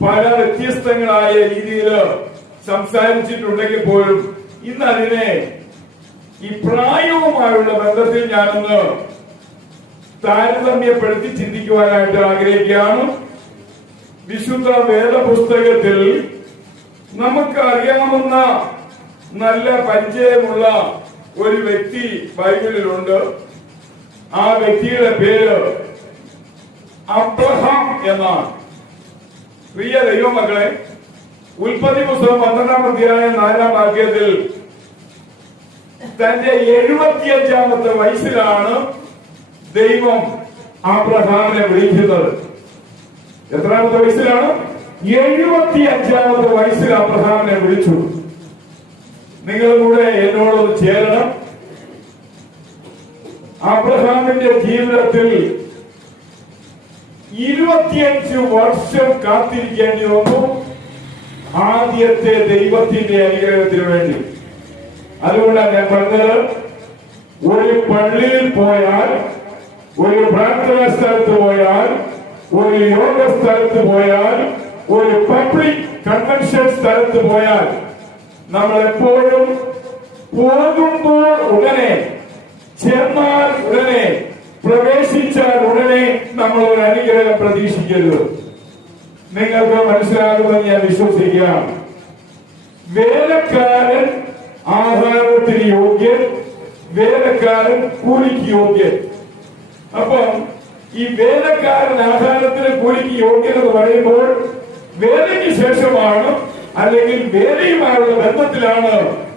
പല വ്യത്യസ്തങ്ങളായ രീതിയിൽ സംസാരിച്ചിട്ടുണ്ടെങ്കിൽ പോലും ഇന്ന് അതിനെ ഈ പ്രായവുമായുള്ള ബന്ധത്തിൽ ഞാനൊന്ന് താരതമ്യപ്പെടുത്തി ചിന്തിക്കുവാനായിട്ട് ആഗ്രഹിക്കുകയാണ്. വിശുദ്ധ വേദപുസ്തകത്തിൽ നമുക്ക് അറിയാവുന്ന നല്ല പരിചയമുള്ള ഒരു വ്യക്തി ബൈബിളിലുണ്ട്. ആ വ്യക്തിയുടെ പേര് അബ്രഹാം എന്നാണ്. പ്രിയ ദൈവമക്കളെ, ഉൽപ്പത്തി പുസ്തകം 12-ാം അധ്യായം 4-ാം വാക്യത്തിൽ തന്റെ 75-ാമത്തെ വയസ്സിലാണ് ദൈവം അബ്രഹാമിനെ വിളിക്കുന്നത്. എത്രാമത്തെ വയസ്സിലാണ്? 75-ാമത്തെ വയസ്സിൽ അബ്രഹാമിനെ വിളിച്ചു. നിങ്ങളും കൂടെ എന്നോടൊന്ന് ചേരണം. അബ്രഹാമിന്റെ ജീവിതത്തിൽ 25 വർഷം കാത്തിരിക്കേണ്ടി വന്നു ആദ്യത്തെ ദൈവത്തിന്റെ അനുഗ്രഹത്തിന് വേണ്ടി. അതുകൊണ്ടാണ് ഞാൻ പറഞ്ഞത്, ഒരു പള്ളിയിൽ പോയാൽ, ഒരു പ്രാർത്ഥനാ സ്ഥലത്ത് പോയാൽ, ഒരു യോഗ സ്ഥലത്ത് പോയാൽ, ഒരു പബ്ലിക് കൺവെൻഷൻ സ്ഥലത്ത് പോയാൽ നമ്മൾ എപ്പോഴും പോകുമ്പോൾ ഉടനെ, ചെന്നാൽ ഉടനെ, പ്രവേശിച്ചാൽ ഉടനെ നമ്മൾ ഒരു അനുഗ്രഹം പ്രതീക്ഷിക്കരുത്. നിങ്ങൾക്ക് മനസ്സിലാകുമെന്ന് ഞാൻ വിശ്വസിക്കാം. വേലക്കാരൻ ആഹാരത്തിന് യോഗ്യൻ, വേലക്കാരൻ കൂലിക്ക് യോഗ്യൻ. അപ്പം ഈ വേലക്കാരൻ ആഹാരത്തിന് കൂലിക്ക് യോഗ്യൻ എന്ന് പറയുമ്പോൾ വേലയ്ക്ക് ശേഷമാണ്, അല്ലെങ്കിൽ വേലയുമായുള്ള ബന്ധത്തിലാണ്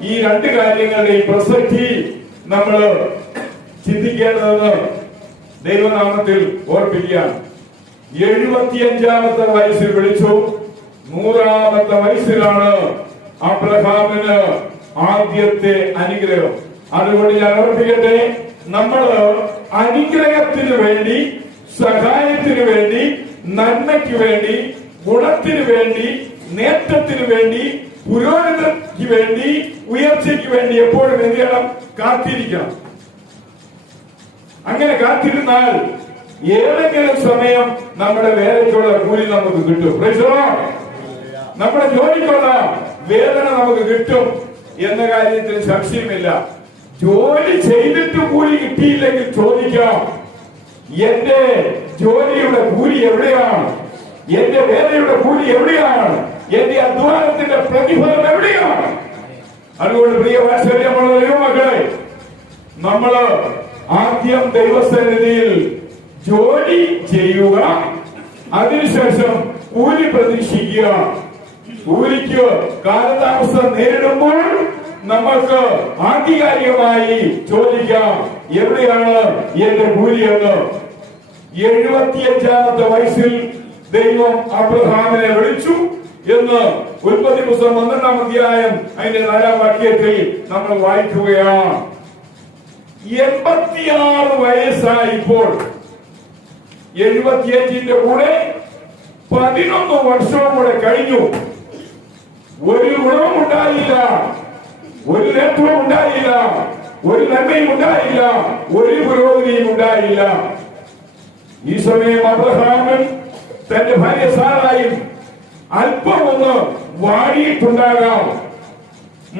ഈ രണ്ട് കാര്യങ്ങളുടെയും പ്രസക്തി നമ്മൾ ചിന്തിക്കേണ്ടതെന്ന് ദൈവനാമത്തിൽ ഓർപ്പിക്കുകയാണ്. 75-ാമത്തെ വയസ്സിൽ വിളിച്ചു. 100-ാമത്തെ വയസ്സിലാണ് അബ്രഹാമിന് ആദ്യത്തെ അനുഗ്രഹം. അതുകൊണ്ട് ഞാൻ ഓർപ്പിക്കട്ടെ, നമ്മൾ അനുഗ്രഹത്തിന് വേണ്ടി, സഹായത്തിന് വേണ്ടി, നന്മയ്ക്ക് വേണ്ടി, ഗുണത്തിന് വേണ്ടി, നേട്ടത്തിന് വേണ്ടി, പുരോഗതിക്ക് വേണ്ടി, ഉയർച്ചയ്ക്ക് വേണ്ടി എപ്പോഴും എന്ത് ചെയ്യണം? കാത്തിരിക്കണം. അങ്ങനെ കാത്തിരുന്നാൽ ഏതെങ്കിലും സമയം നമ്മുടെ വേലയ്ക്കുള്ള കൂലി നമുക്ക് കിട്ടും. നമ്മുടെ ജോലിക്കുള്ള വേതന നമുക്ക് കിട്ടും എന്ന കാര്യത്തിൽ സംശയമില്ല. ജോലി ചെയ്തിട്ട് കൂലി കിട്ടിയില്ലെങ്കിൽ ചോദിക്കാം, എന്റെ ജോലിയുടെ കൂലി എവിടെയാണ്? എന്റെ വേലയുടെ കൂലി എവിടെയാണ്? എന്റെ അധ്വാനത്തിന്റെ പ്രതിഫലം എവിടെയാണ്? അതുകൊണ്ട് പ്രിയ വാത്സല്യമുള്ള ദൈവമക്കളെ, നമ്മള് ആദ്യം ദൈവസന്നിധിയിൽ ജോലി ചെയ്യുക, അതിനുശേഷം കൂലി പ്രതീക്ഷിക്കുക. കൂലിക്ക് കാലതാമസം നേരിടുമ്പോൾ നമ്മൾക്ക് ആധികാരികമായി ചോദിക്കാം, എവിടെയാണ് എന്റെ കൂലി എന്ന്. 75-ാമത്തെ വയസ്സിൽ ദൈവം അബ്രഹാമിനെ വിളിച്ചു എന്ന് ഉൽപ്പത്തി പുസ്തകം 12-ാം അധ്യായം അതിന്റെ 4-ാം വാക്യത്തിൽ നമ്മൾ വായിക്കുകയാണ്. 86 വയസ്സായിപ്പോൾ 75-ന്റെ കൂടെ 11 വർഷവും കൂടെ കഴിഞ്ഞു. ഒരു ഗുണവും ഉണ്ടായില്ല, ഒരു നേട്ടവും ഉണ്ടായില്ല, ഒരു നന്മയും ഉണ്ടായില്ല, ഒരു പുരോഗതിയും ഉണ്ടായില്ല. ഈ സമയം അബ്രഹാമൻ തന്റെ ഭാര്യ സാറായും അല്പം ഒന്ന് വാടിയിട്ടുണ്ടാകാം,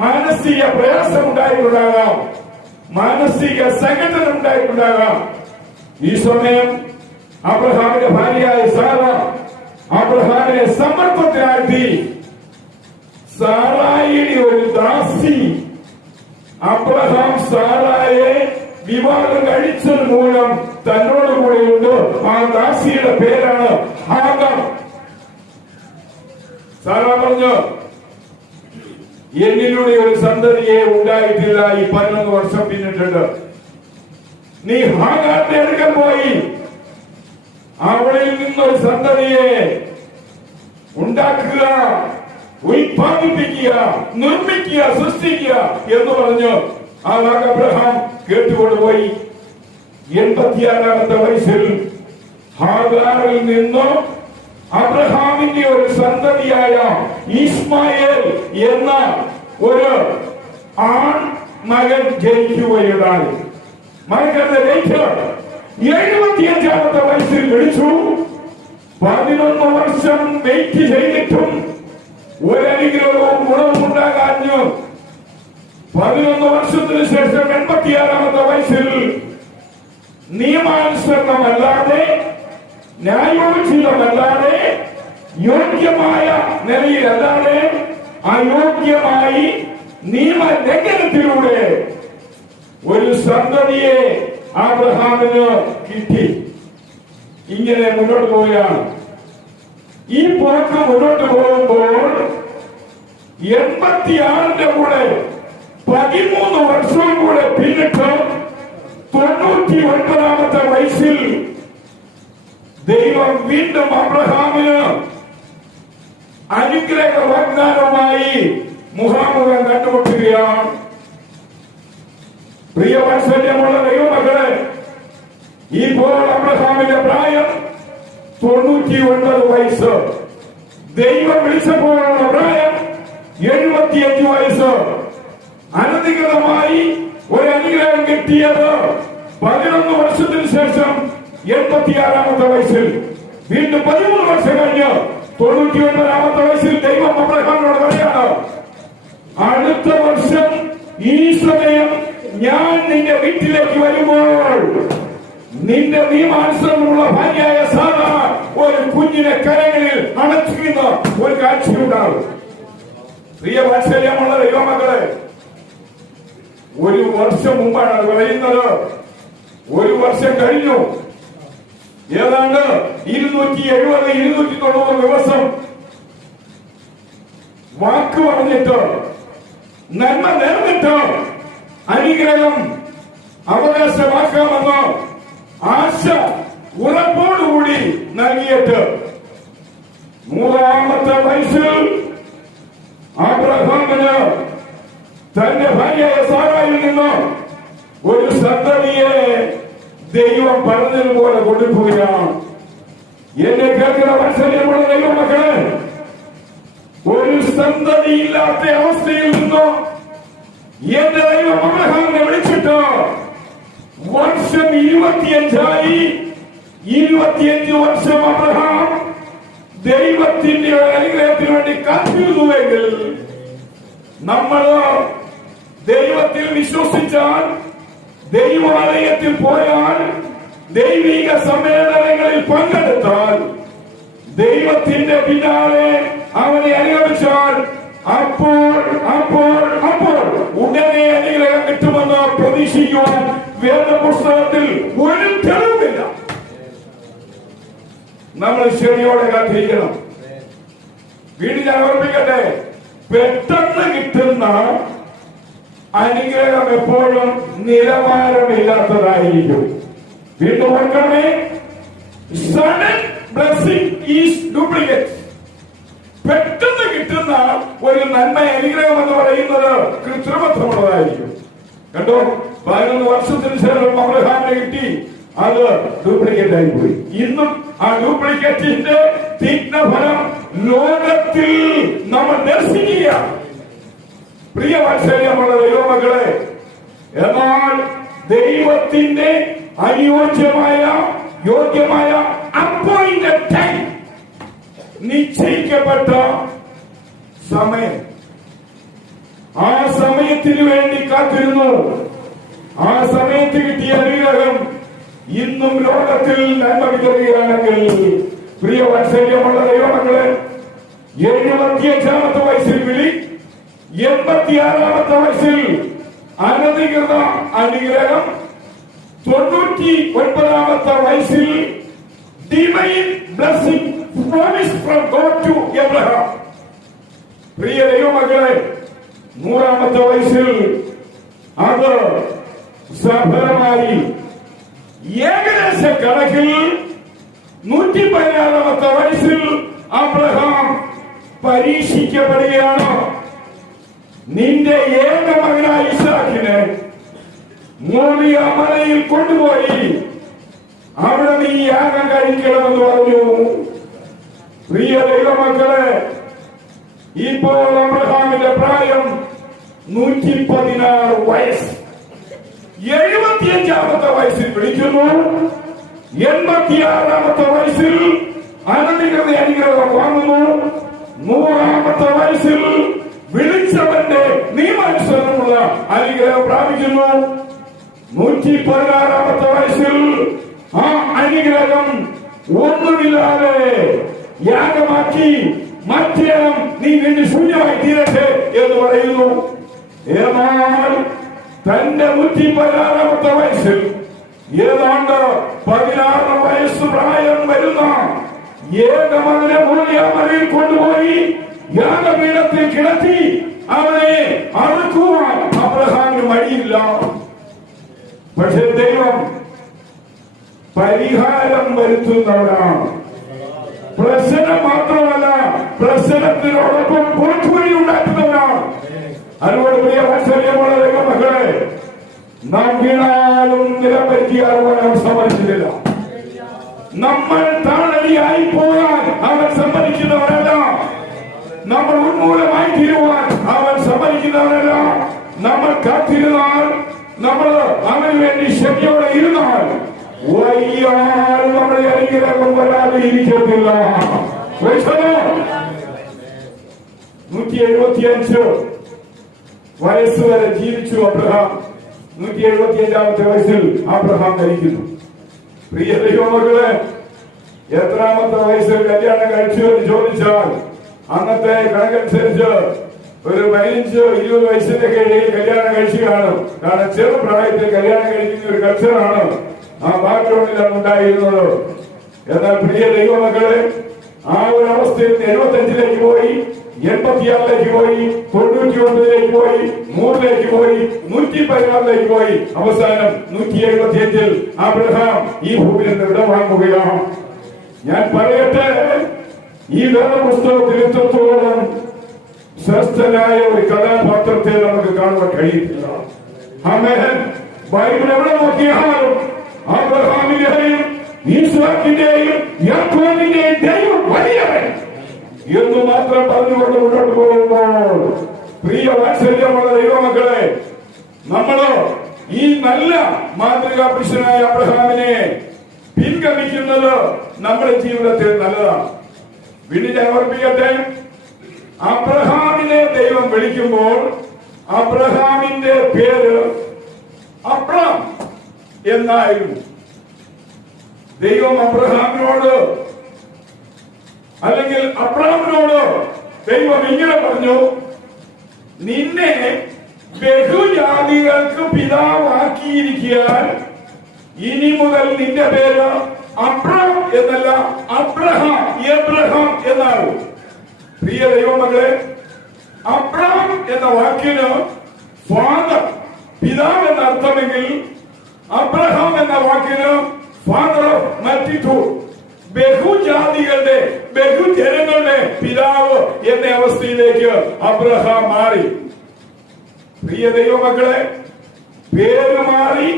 മാനസിക പ്രയാസം ഉണ്ടായിട്ടുണ്ടാകാം, മാനസിക സംഘടന ഉണ്ടായിട്ടുണ്ടാകാം. ഈ സമയം അബ്രഹാമിന്റെ ഭാര്യയായ സാറ അബ്രഹാമിനെ സമ്മർദ്ദത്തിലാഴ്ത്തി. സാറായിയുടെ ഒരു ദാസി അബ്രഹാം സാറായെ വിവാഹം കഴിച്ചത് മൂലം തന്നോട് കൂടെയുണ്ട്. ആ ദാസിയുടെ പേരാണ് ഹാഗർ. സാറ പറഞ്ഞു, എന്നിലൂടെ ഒരു സന്തതിയെ ഉണ്ടായിട്ടില്ല. ഈ 11 വർഷം പിന്നിട്ടുണ്ട്. നീ ഹാഗാറിന്റെ അടുക്കൽ പോയി അവളിൽ നിന്നൊരു സന്തതിയെ ഉണ്ടാക്കുക, ഉൽപ്പാദിപ്പിക്കുക, നിർമ്മിക്കുക, സൃഷ്ടിക്കുക എന്ന് പറഞ്ഞു ആ അബ്രഹാം കേട്ടുകൊണ്ടുപോയി. 86-ാമത്തെ വയസ്സിൽ ഹാഗാറിൽ നിന്നും അബ്രഹാമിന്റെ ഒരു സന്തതിയായ ഇസ്മായേൽ എന്ന ഒരു ആൺ മകൻ ജനിക്കുകയുണ്ടായി. മകന്റെ 75-ാമത്തെ വയസ്സിൽ വിളിച്ചു. 11 വർഷം വെയിറ്റ് ചെയ്തിട്ടും ഒരനുഗ്രഹവും ഗുണവും ഉണ്ടാകാഞ്ഞു. 11 വർഷത്തിന് ശേഷം 86-ാമത്തെ വയസ്സിൽ നിയമാനുസരണമല്ലാതെ ന്യായോചിതമല്ലാതെ യോഗ്യമായ നിലയിലല്ലാതെ അയോഗ്യമായി നിയമലംഘനത്തിലൂടെ ഒരു സന്തതിയെ അബ്രഹാമിന് കിട്ടി. ഇങ്ങനെ മുന്നോട്ട് പോവുകയാണ്. ഈ പോക്ക് മുന്നോട്ട് പോകുമ്പോൾ 86-ന്റെ കൂടെ 13 വർഷവും കൂടെ പിന്നിട്ട് 99-ാമത്തെ വയസ്സിൽ ദൈവം വീണ്ടും അബ്രഹാമിന് അനുഗ്രഹ വാഗ്ദാനവുമായി മുഖാമുഖം കണ്ടുമുട്ടുകയാണ്. പ്രിയവാത്സല്യമുള്ള ദൈവമക്കളെ, ഇപ്പോൾ അബ്രഹാമിന്റെ പ്രായം 99 വയസ്സ്. ദൈവം വിളിച്ചപ്പോഴുള്ള പ്രായം 75 വയസ്സ്. അനധികൃതമായി ഒരു അനുഗ്രഹം കിട്ടിയത് 11 വർഷത്തിന് ശേഷം 86-ാമത്തെ വയസ്സിൽ. വീണ്ടും 13 വർഷം കഴിഞ്ഞ് 99-ാമത്തെ വയസ്സിൽ ദൈവം അബ്രഹാമിനോട് പറയാണ്, അടുത്ത വർഷം ഈ സമയം ഞാൻ നിന്റെ വീട്ടിലേക്ക് വരുമ്പോൾ നിന്റെ നിയമാനുസരണമുള്ള ഭാര്യയായ സാറ ഒരു കുഞ്ഞിനെ കരങ്ങളിൽ അണച്ചുന്ന ഒരു കാഴ്ചയുണ്ടാകും. പ്രിയ വാത്സല്യമുള്ള ദൈവമക്കളെ, 1 വർഷം മുമ്പാണ് അത് പറയുന്നത്. 1 വർഷം കഴിഞ്ഞു. ഏതാണ്ട് 270-290 ദിവസം വാക്ക് പറഞ്ഞിട്ട്, നന്മ നേർന്നിട്ട്, അനുഗ്രഹം അവകാശമാക്കാമെന്ന് ആശ ഉറപ്പോടുകൂടി നൽകിയിട്ട് 100-ാമത്തെ വയസ്സിൽ അബ്രഹാമിന് തന്റെ ഭാര്യയായ സാറായിൽ നിന്ന് ഒരു സന്തതിയെ ദൈവം പറഞ്ഞതുപോലെ കൊടുക്കുകയാണ്. എന്നെ കേൾക്കുന്ന വാത്സല്യമുള്ള ദൈവമക്കളെ, ഒരു സന്തതിയില്ലാത്ത അവസ്ഥയിൽ നിന്ന് എന്റെ ദൈവം അബ്രഹാമിനെ വിളിച്ചിട്ട് വർഷം 25-ആയി. 25 വർഷം അബ്രഹാം ദൈവത്തിന്റെ അനുഗ്രഹത്തിന് വേണ്ടി കാത്തിരുന്നുവെങ്കിൽ, നമ്മൾ ദൈവത്തിൽ വിശ്വസിച്ചാൽ, ദൈവാലയത്തിൽ പോയാൽ, ദൈവിക സമ്മേളനങ്ങളിൽ പങ്കെടുത്താൽ, ദൈവത്തിന്റെ പിന്നാലെ അവനെ അനുഗമിച്ചാൽ അപ്പോൾ ഉടനെ അനുഗ്രഹം കിട്ടുമെന്ന് പ്രതീക്ഷിക്കുവാൻ വേദപുസ്തകത്തിൽ ഒരു തെളിവില്ല. നമ്മൾ ശരിയോടെ കാത്തിരിക്കണം. വീണ്ടും ഞാൻ ഓർമ്മിക്കട്ടെ, പെട്ടെന്ന് കിട്ടുന്ന അനുഗ്രഹം എപ്പോഴും നിലവാരമില്ലാത്തതായിരിക്കും. വീണ്ടും ഓർക്കണമേ, സഡൻ ബ്ലെസ്സിംഗ് ഈസ് ഡ്യൂപ്ലിക്കേറ്റ്. പെട്ടെന്ന് കിട്ടുന്ന ഒരു നന്മ അനുഗ്രഹം എന്ന് പറയുന്നത് കൃത്രിമത്വമുള്ളതായിരിക്കും. കണ്ടോ, 11 വർഷത്തിന് ശേഷം അബ്രഹാമിനെ കിട്ടി, അത് ഡ്യൂപ്ലിക്കേറ്റ് ആയിപ്പോയി. ഇന്നും ആ ഡ്യൂപ്ലിക്കേറ്റിന്റെ തീക്ഷ്ണഫലം ലോകത്തിൽ നമ്മൾ ദർശിക്കുക. പ്രിയ വാത്സല്യമുള്ള ദൈവമക്കളെ, എന്നാൽ ദൈവത്തിന്റെ അനുയോജ്യമായ യോഗ്യമായ അപ്പോയിന്റഡ് ടൈം, നിശ്ചയിക്കപ്പെട്ട സമയം, ആ സമയത്തിന് വേണ്ടി കാത്തിരുന്നു. ആ സമയത്ത് കിട്ടിയ അനുഗ്രഹം ഇന്നും ലോകത്തിൽ നന്മ വിതറുകയാണെങ്കിൽ, പ്രിയ വാത്സല്യമുള്ള ദൈവമക്കളെ, 75-ാമത്തെ വയസ്സിൽ വിളി, 86-ാമത്തെ വയസ്സിൽ അനധികൃത അനുഗ്രഹം, 99-ാമത്തെ വയസ്സിൽ divine blessing promise from God to Abraham. പ്രിയ ദൈവമക്കളെ, 100-ാമത്തെ വയസ്സിൽ അത് സഫലമായി. ഏകദേശ കണക്കിൽ 116-ാമത്തെ വയസ്സിൽ അബ്രഹാം പരീക്ഷിക്കപ്പെടുകയാണ്. നിന്റെ ഏക മകനായ ഇസ്ഹാക്കിനെ മോറിയ മലയിൽ കൊണ്ടുപോയി അവിടെ നീ യാഗം കഴിക്കണമെന്ന് പറഞ്ഞു. പ്രിയ ദൈവമക്കളെ, ഇപ്പോൾ അബ്രഹാമിന്റെ പ്രായം 116 വയസ്സ്. 75-ാമത്തെ വയസ്സിൽ വിളിക്കുന്നു. 86-ാമത്തെ വയസ്സിൽ അനധികൃത അനുഗ്രഹം വാങ്ങുന്നു. 100-ാമത്തെ വയസ്സിൽ വിളിച്ചവന്റെ നിയമാനുസരണമുള്ള അനുഗ്രഹം പ്രാപിക്കുന്നു. 116-ാമത്തെ വയസ്സിൽ ആ അനുഗ്രഹം ഒന്നുമില്ലാതെ യാഗമാക്കി മറ്റേണം നീ വേണ്ടി ശൂന്യമായി തീരട്ടെ എന്ന് പറയുന്നു. എന്നാൽ തന്റെ 116-ാമത്തെ വയസ്സിൽ ഏതാണ്ട് 16 വയസ്സ് പ്രായം വരുന്ന ഏകമകനെ മൂല്യമറിയിൽ കൊണ്ടുപോയി യാഗപീഠത്തിൽ കിടത്തി അവനെ അറുക്കുവാൻ അബ്രഹാമിന് മടിയില്ല. പക്ഷെ ദൈവം പരിഹാരം വരുത്തുന്നവരാണ്. പ്രശ്നം മാത്രമല്ല, പ്രശ്നത്തിനോടൊപ്പം പോറ്റുവഴി ഉണ്ടാക്കുന്നവരാണ്. അതുകൊണ്ട് പ്രിയ വാത്സല്യമുള്ള ദൈവമക്കളെ, നാം വീണാലും നിലം പറ്റിയാകുവാൻ അവൻ സമ്മതിച്ചിട്ടില്ല. നമ്മൾ താളടിയായി പോകാൻ അവൻ സമ്മതിക്കുന്നവരല്ല. നമ്മൾ ഉന്മൂലമായി തീരുവാൻ അവൻ സമ്മതിക്കുന്നവരല്ല. നമ്മൾ കാത്തിരുന്നാൽ, നമ്മൾ അവന് വേണ്ടി ശക്തിയോടെ ഇരുന്നാൽ വയ്യാൽ നമ്മുടെ അനുഗ്രഹം വരാതെ ഇരിക്കത്തില്ല. 175 വയസ്സ് വരെ ജീവിച്ചു അബ്രഹാം. 175-ാമത്തെ വയസ്സിൽ അബ്രഹാം മരിക്കുന്നു. പ്രിയ ദൈവമക്കളെ, എത്രാമത്തെ വയസ്സിൽ കല്യാണം കഴിച്ചു എന്ന് ചോദിച്ചാൽ അന്നത്തെ കണക്കനുസരിച്ച് ഒരു 15-20 വയസ്സിന്റെ കീഴിൽ കല്യാണം കഴിച്ചു കാണും. കാരണം ചെറുപ്രായത്തിൽ കല്യാണം കഴിക്കുന്ന ഒരു കൾച്ചറാണ് ആ ബാക്ക്ഗ്രൗണ്ടിലാണ് ഉണ്ടായിരുന്നത്. എന്നാൽ പ്രിയ ദൈവമക്കളെ, ആ ഒരു അവസ്ഥയിൽ 75-ലേക്ക് പോയി, 86-ലേക്ക് പോയി, 99-ലേക്ക് പോയി, 100-ലേക്ക് പോയി, 116-ലേക്ക് പോയി, അവസാനം 175-ൽ അബ്രഹാം ഈ ഭൂമിയിൽ നിന്ന് വിടവാങ്ങുകയാണ്. ഞാൻ പറയട്ടെ, ഈ വേദപുസ്തകത്തിൽ എത്രത്തോളം ശ്രേഷ്ഠനായ ഒരു കഥാപാത്രത്തെ നമുക്ക് കാണുവാൻ കഴിയില്ല. ആമേൻ. ബൈബിൾ എവിടെ നോക്കിയാലും അബ്രഹാമിന്റെയും ഈസ്ഹാക്കിന്റെയും യാക്കോബിന്റെയും ദൈവം വലിയവൻ എന്ന് മാത്രം പറഞ്ഞുകൊണ്ട് മുന്നോട്ട് പോകുമ്പോൾ, പ്രിയ വാത്സല്യമുള്ള ദൈവമക്കളെ, നമ്മള് ഈ നല്ല മാതൃകാ പുരുഷനായ അബ്രഹാമിനെ പിൻഗമിക്കുന്നത് നമ്മുടെ ജീവിതത്തിൽ നല്ലതാണ്. വീണ്ടും ഞാൻ ഓർപ്പിക്കട്ടെ, അബ്രഹാമിനെ ദൈവം വിളിക്കുമ്പോൾ അബ്രഹാമിന്റെ പേര് അബ്രാം എന്നായിരുന്നു. ദൈവം അബ്രഹാമിനോട്, അല്ലെങ്കിൽ അബ്രഹാമിനോട് ദൈവം ഇങ്ങനെ പറഞ്ഞു, നിന്നെ ബഹുജാതികൾക്ക് പിതാവാക്കിയിരിക്കാൻ ഇനി മുതൽ നിന്റെ പേര് അബ്രാം എന്നല്ല, അബ്രഹാം, എബ്രഹാം എന്നാകും. പ്രിയ ദൈവമക്കളെ, അബ്രാം എന്ന വാക്കിന് ഫാദർ, പിതാവ് എന്ന അർത്ഥമെങ്കിൽ അബ്രഹാം എന്ന വാക്കിന് ഫാദർ ഓഫ് മൾട്ടിറ്റ്യൂഡ്, ബഹുജാതികളുടെ, ബഹുജനങ്ങളുടെ പിതാവ് എന്ന അവസ്ഥയിലേക്ക് അബ്രഹാം മാറി. പ്രിയ ദൈവമക്കളെ, പേര് മാറി,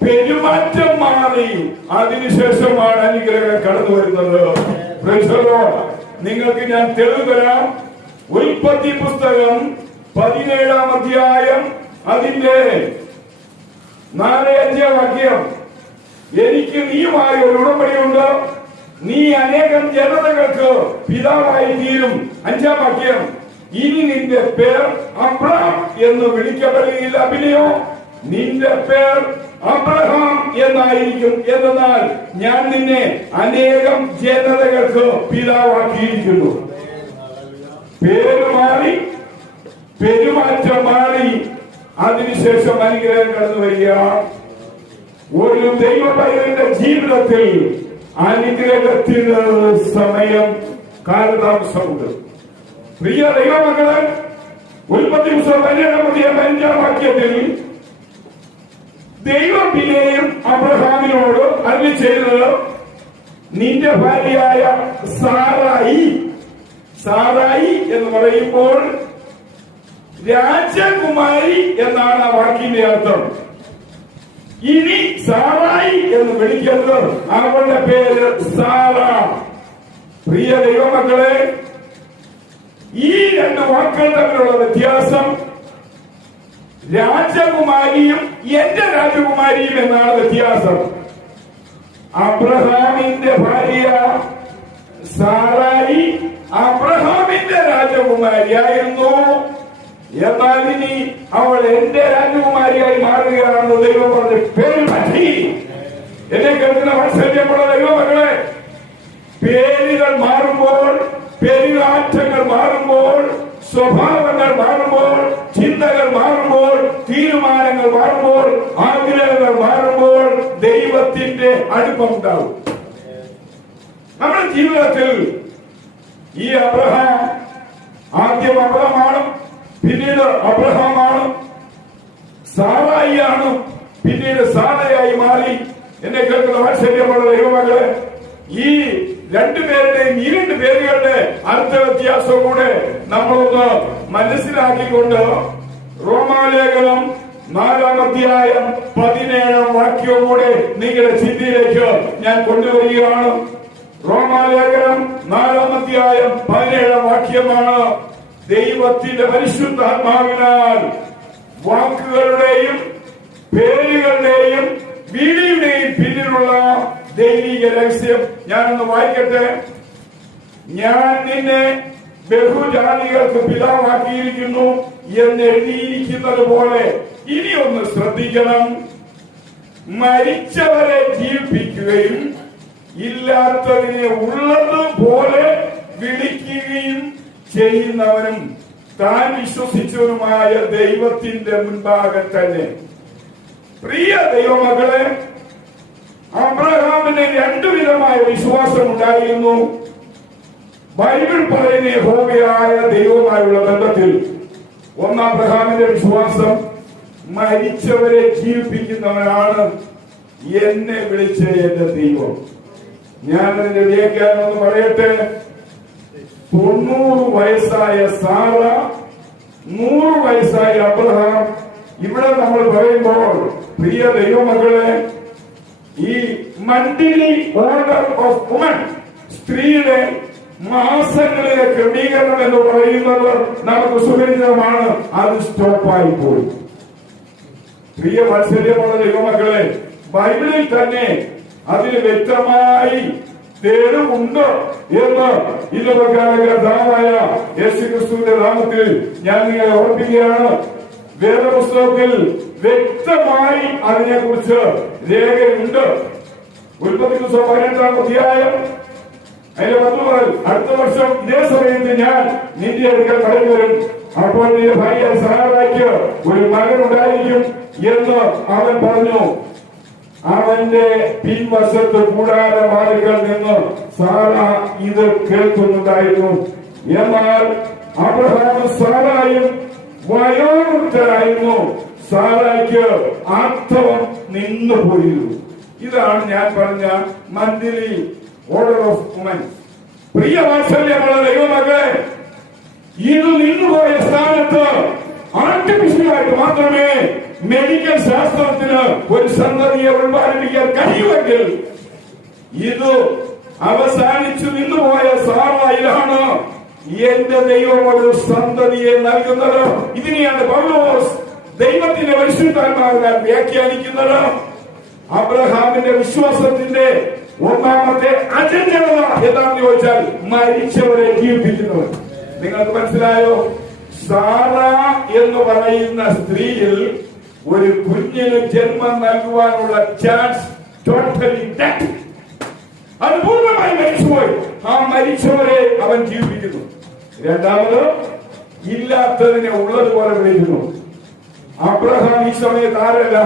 പെരുമാറ്റം മാറി, അതിനുശേഷമാണ് അനുഗ്രഹം കടന്നു വരുന്നത്. നിങ്ങൾക്ക് ഞാൻ തെളിവ് തരാം. ഉൽപ്പത്തി പുസ്തകം 17-ാം അധ്യായം അതിന്റെ 4-5 വാക്യം, എനിക്ക് നീയുമായ ഒരു ഉടമ്പടിയുണ്ട്, നീ അനേകം ജനതകൾക്ക് പിതാവായി തീരും. 5-ാം വാക്യം, ഇനി നിന്റെ പേർ അബ്രാം എന്ന് വിളിക്കപ്പെടുകയില്ല, പിന്നെയോ നിന്റെ പേർ അബ്രഹാം എന്നായിരിക്കും. എന്നാൽ ഞാൻ നിന്നെ അനേകം ജനതകൾക്ക് പിതാവാക്കിയിരിക്കുന്നു. പേര് മാറി, പെരുമാറ്റം മാറി, അതിനുശേഷം അനുഗ്രഹം കടന്നു വരിക. ഒരു ദൈവപൈതലിന്റെ ജീവിതത്തിൽ അനുഗ്രഹത്തിന് സമയം, കാലതാമസമുണ്ട്. പ്രിയ ദൈവമക്കളെ, ഉൽപ്പത്തി പുസ്തകം 17-ാം വാക്യത്തിൽ ദൈവം പിന്നെയും അബ്രഹാമിനോട് അരുളി ചെയ്തത്, നിന്റെ ഭാര്യയായ സാറായി, സാറായി എന്ന് പറയുമ്പോൾ രാജകുമാരി എന്നാണ് ആ വാക്കിന്റെ അർത്ഥം. ഇനി സാറായി എന്ന് വിളിക്കുന്നത് അവളുടെ പേര് സാറ. പ്രിയ ദൈവമക്കളെ, ഈ 2 വാക്കുകൾ തമ്മിലുള്ള വ്യത്യാസം രാജകുമാരിയും എന്റെ രാജകുമാരിയും എന്നാണ് വ്യത്യാസം. അബ്രഹാമിന്റെ ഭാര്യ സാറായി അബ്രഹാമിന്റെ രാജകുമാരിയായിരുന്നു. എന്നാൽ ഇനി അവൾ എന്റെ രാജകുമാരിയായി മാറുകയാണെന്ന് ദൈവം പറഞ്ഞ് പേര് മാറ്റി. എന്നെ കേൾക്കുന്ന വാത്സല്യമുള്ള ദൈവമക്കളെ, പേരുകൾ മാറുമ്പോൾ, പെരുമാറ്റങ്ങൾ മാറുമ്പോൾ, സ്വഭാവങ്ങൾ മാറുമ്പോൾ, ചിന്തകൾ മാറുമ്പോൾ, തീരുമാനങ്ങൾ മാറുമ്പോൾ, ആഗ്രഹങ്ങൾ മാറുമ്പോൾ ദൈവത്തിന്റെ അടുപ്പമുണ്ടാവും നമ്മുടെ ജീവിതത്തിൽ. ഈ അബ്രഹാം ആദ്യം അബ്രഹാമാണ്, പിന്നീട് അബ്രഹാമാണ്, സാറായിയാണ്, പിന്നീട് സാറയായി മാറി. എന്നെ കേൾക്കുന്ന വാത്സല്യമുള്ള ദൈവമകളെ, ഈ രണ്ടുപേരുടെയും ഈ രണ്ട് പേരുകളുടെ അർത്ഥവ്യത്യാസം കൂടെ നമ്മളൊന്ന് മനസ്സിലാക്കിക്കൊണ്ട് റോമാലേഖനം 4-ാം അധ്യായം 17-ാം വാക്യവും കൂടെ നിങ്ങളുടെ ചിന്തയിലേക്ക് ഞാൻ കൊണ്ടുവരികയാണ്. റോമാലേഖനം 4-ാം അധ്യായം 17-ാം വാക്യമാണ്. ദൈവത്തിന്റെ പരിശുദ്ധാത്മാവിനാൽ വാക്കുകളുടെയും പേരുകളുടെയും വീടിയുടെയും പിന്നിലുള്ള ദൈവിക രഹസ്യം ഞാനൊന്ന് വായിക്കട്ടെ. ഞാൻ നിന്നെ ബഹുജാതികൾക്ക് പിതാവാക്കിയിരിക്കുന്നു എന്ന് എഴുതിയിരിക്കുന്നത് പോലെ ഇനി ഒന്ന് ശ്രദ്ധിക്കണം. മരിച്ചവരെ ജീവിപ്പിക്കുകയും ഇല്ലാത്തതിനെ ഉള്ളതുപോലെ വിളിക്കുകയും ചെയ്യുന്നവനും താൻ വിശ്വസിച്ചവനുമായ ദൈവത്തിന്റെ മുൻപാകെ തന്നെ. പ്രിയ ദൈവമകളെ, അബ്രഹാമിന് രണ്ടു വിധമായ വിശ്വാസം ഉണ്ടായിരുന്നു. ബൈബിൾ പറയുന്ന യഹോവയായ ദൈവവുമായുള്ള ബന്ധത്തിൽ ഒന്നാം അബ്രഹാമിന്റെ വിശ്വാസം, മരിച്ചവരെ ജീവിപ്പിക്കുന്നവനാണ് എന്നെ വിളിച്ച എന്റെ ദൈവം. ഞാൻ അതിന്റെ വ്യാഖ്യാനം പറയട്ടെ. 90 വയസ്സായ സാറ, 100 വയസ്സായ അബ്രഹാം. ഇവിടെ നമ്മൾ പറയുമ്പോൾ പ്രിയ ദൈവമക്കളെ, ഈ മന്ത്ലി ഓർഡർ ഓഫ് വുമൻ, സ്ത്രീയുടെ മാസങ്ങളിലെ ക്രമീകരണം എന്ന് പറയുന്നത് നമുക്ക് സുപരിചിതമാണ്. അത് സ്റ്റോപ്പായി പോയി. പ്രിയ വാത്സല്യമുള്ള ദൈവമക്കളെ, ബൈബിളിൽ തന്നെ അതിന് വ്യക്തമായി തെളിവുണ്ട് എന്ന് ഇന്ന് കർത്താവായ യേശുക്രിസ്തുവിന്റെ നാമത്തിൽ ഞാൻ നിങ്ങളെ ഓർപ്പിക്കുകയാണ്. വേദപുസ്തകത്തിൽ വ്യക്തമായി അതിനെക്കുറിച്ച് രേഖയുണ്ട്. ഉൽപ്പത്തി പുസ്തകം 18-ാം അധ്യായം അതിന്റെ 10 മുതൽ, അടുത്ത വർഷം ഇതേ സമയത്ത് ഞാൻ നിന്റെ അടുക്കൽ കടന്നു വരും, അപ്പോൾ നിന്റെ ഭാര്യ സാറായ്ക്ക് ഒരു മകൻ ഉണ്ടായിരിക്കും എന്ന് അവൻ പറഞ്ഞു. അവന്റെ പിൻവശത്ത് കൂടാരവാതിൽക്കൽ നിന്ന് സാറ ഇത് കേൾക്കുന്നുണ്ടായിരുന്നു. എന്നാൽ അബ്രഹാമും സാറായും വയോവൃദ്ധരായിരുന്നു. സാറായ്ക്ക് ആർത്തവം നിന്നു പോയിരുന്നു. ഇതാണ് ഞാൻ പറഞ്ഞ മന്ത്ലി ഓർഡർ ഓഫ് വുമൻ. പ്രിയ വാത്സല്യമുള്ള ദൈവമക്കളെ, ഇത് നിന്നുപോയ സ്ഥാനത്ത് ആർട്ടിഫിഷ്യലായിട്ട് മാത്രമേ മെഡിക്കൽ ശാസ്ത്രത്തിന് ഒരു സന്തതിയെ ഉത്പാദിപ്പിക്കാൻ കഴിയുമെങ്കിൽ, ഇത് അവസാനിച്ചു നിന്നുപോയ സാറായിലാണ് എന്റെ ദൈവം ഒരു സന്തതിയെ നൽകുന്നത്. ഇതിനെയാണ് പൗലോസ് ദൈവത്തിന്റെ പരിശുദ്ധാത്മാവിനാൽ വ്യാഖ്യാനിക്കുന്നത്. അബ്രഹാമിന്റെ വിശ്വാസത്തിന്റെ ഒന്നാമത്തെ അജന്യത എന്താണെന്ന് ചോദിച്ചാൽ, മരിച്ചവരെ ജീവിപ്പിക്കുന്നവർ. നിങ്ങൾക്ക് മനസ്സിലായോ? സാറ എന്ന് പറയുന്ന സ്ത്രീയിൽ ഒരു കുഞ്ഞിന് ജന്മം നൽകുവാനുള്ള ചാൻസ് ടോട്ടലി ഡെഡ്. അത് പൂർണ്ണമായി മരിച്ചുപോയി. ആ മരിച്ചവരെ അവൻ ജീവിപ്പിക്കുന്നു. രണ്ടാമത്, ഇല്ലാത്തതിനെ ഉള്ളതുപോലെ വിളിക്കുന്നു. അബ്രഹാം ഈ സമയത്ത് ആരല്ല,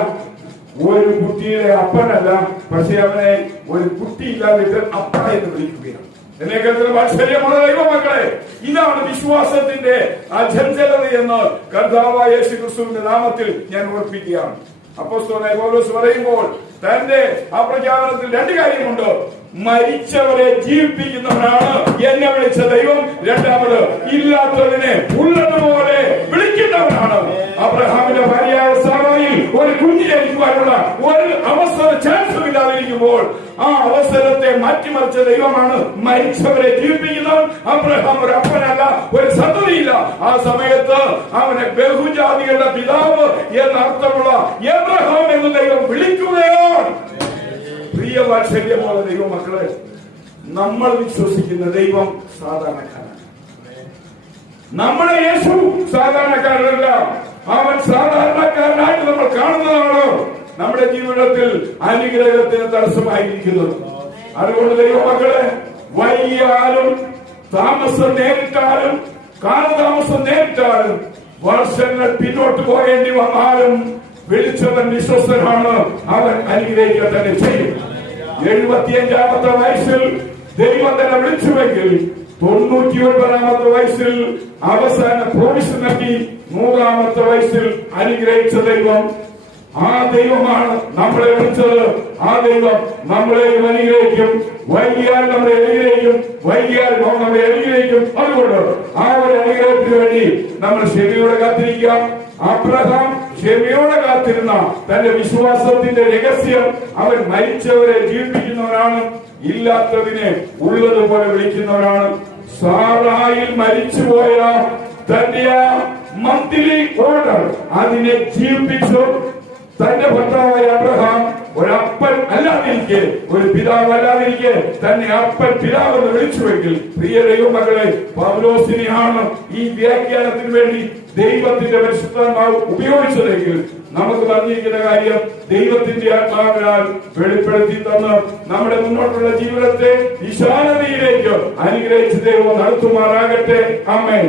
ഒരു കുട്ടിയുടെ അപ്പനല്ല, പക്ഷെ അവനെ ഒരു കുട്ടിയില്ലാതിട്ട് അപ്പ എന്ന് വിളിക്കുകയാണ്. എന്നെ കേൾക്കുന്ന വാത്സല്യമുള്ള ദൈവമക്കളെ, ഇതാണ് വിശ്വാസത്തിന്റെ അചഞ്ചലത എന്ന് കർത്താവായ യേശുക്രിസ്തുവിന്റെ നാമത്തിൽ ഞാൻ ഓർപ്പിക്കുകയാണ്. അപ്പോസ്തലനായ പൗലോസ് പറയുമ്പോൾ തന്റെ ആ പ്രഖ്യാപനത്തിൽ 2 കാര്യമുണ്ട്. മരിച്ചവരെ ജീവിപ്പിക്കുന്നവനാണ് എന്നെ വിളിച്ച ദൈവം. രണ്ടാമത്, ഇല്ലാത്തതിനെ ഉള്ളതുപോലെ വിളിക്കുന്നവനാണ്. അബ്രഹാമിന്റെ ഭാര്യയായ സാറായിൽ ഒരു കുഞ്ഞ് ജനിക്കുവാനുള്ള ഒരു അവസര ചാൻസും ഇല്ലാതിരിക്കുമ്പോൾ ആ അവസരത്തെ മാറ്റിമറിച്ച ദൈവമാണ് മരിച്ചവരെ ജീവിപ്പിക്കുന്നവൻ. അബ്രഹാം ഒരു അപ്പനല്ല, ഒരു സന്തതിയില്ല. ആ സമയത്ത് അവനെ ബഹുജാതികളുടെ പിതാവ് എന്നർത്ഥമുള്ള എബ്രഹാം എന്ന് ദൈവം വിളിക്കുകയാണ്. പ്രിയ വാത്സല്യമുള്ള ദൈവമക്കളെ, നമ്മൾ വിശ്വസിക്കുന്ന ദൈവം സാധാരണക്കാരനാണ്. നമ്മുടെ യേശു സാധാരണക്കാരനല്ല. അവൻ സാധാരണക്കാരനായിട്ട് നമ്മൾ കാണുന്നതാണ് നമ്മുടെ ജീവിതത്തിൽ അനുഗ്രഹത്തിന് തടസ്സമായിരിക്കുന്നത്. അതുകൊണ്ട് ദൈവമക്കളെ, വൈകിയാലും താമസം നേരിട്ടാലും കാലതാമസം നേരിട്ടാലും വർഷങ്ങൾ പിന്നോട്ട് പോകേണ്ടി വന്നാലും വിളിച്ചവൻ വിശ്വസ്തനാണ്. അവൻ അനുഗ്രഹിക്കുക തന്നെ ചെയ്യും. 75-ാമത്തെ വയസ്സിൽ ദൈവം തന്നെ വിളിച്ചുവെങ്കിൽ 99-ാമത്തെ വയസ്സിൽ അവസാന പ്രോമിസ് നൽകി 100-ാമത്തെ വയസ്സിൽ അനുഗ്രഹിച്ച ദൈവം ആ ദൈവമാണ് നമ്മളെ വിളിച്ചത്. ആ ദൈവം നമ്മളെയും അനുഗ്രഹിക്കും. വൈകിയാൽ നമ്മളെ അനുഗ്രഹിക്കും, വൈകിയാൽ നമ്മളെ അനുഗ്രഹിക്കും. അതുകൊണ്ട് ആ ഒരു അനുഗ്രഹത്തിന് വേണ്ടി നമ്മൾ ക്ഷമയോടെ കാത്തിരിക്കാം. അബ്രഹാം ക്ഷമയോടെ കാത്തിരുന്ന തന്റെ വിശ്വാസത്തിന്റെ രഹസ്യം, അവൻ മരിച്ചവരെ ജീവിപ്പിക്കുന്നവരാണ്, ഇല്ലാത്തതിനെ ഉള്ളതുപോലെ വിളിക്കുന്നവരാണ്. സാറായിൽ മരിച്ചുപോയ തന്റെ മന്ത്ലി ഓർഡർ അതിനെ ജീവിപ്പിച്ചു. തന്റെ ഭർത്താവായ അബ്രഹാം ഒരപ്പൻ അല്ലാതിരിക്കെ, ഒരു പിതാവ് അല്ലാതിരിക്കെ തന്നെ അപ്പൻ പിതാവെന്ന് വിളിച്ചുവെങ്കിൽ, പ്രിയ ദൈവമക്കളെ, പൗലോസിനെയാണ് ഈ വ്യാഖ്യാനത്തിന് വേണ്ടി ദൈവത്തിന്റെ പരിശുദ്ധാത്മാവ് ഉപയോഗിച്ചതെങ്കിൽ നമുക്ക് പറഞ്ഞിരിക്കുന്ന കാര്യം ദൈവത്തിന്റെ ആത്മാവിനാൽ വെളിപ്പെടുത്തി തന്ന് നമ്മുടെ മുന്നോട്ടുള്ള ജീവിതത്തെ വിശാലതയിലേക്ക് അനുഗ്രഹിച്ച് ദൈവം നടത്തുമാറാകട്ടെ. ആമേൻ.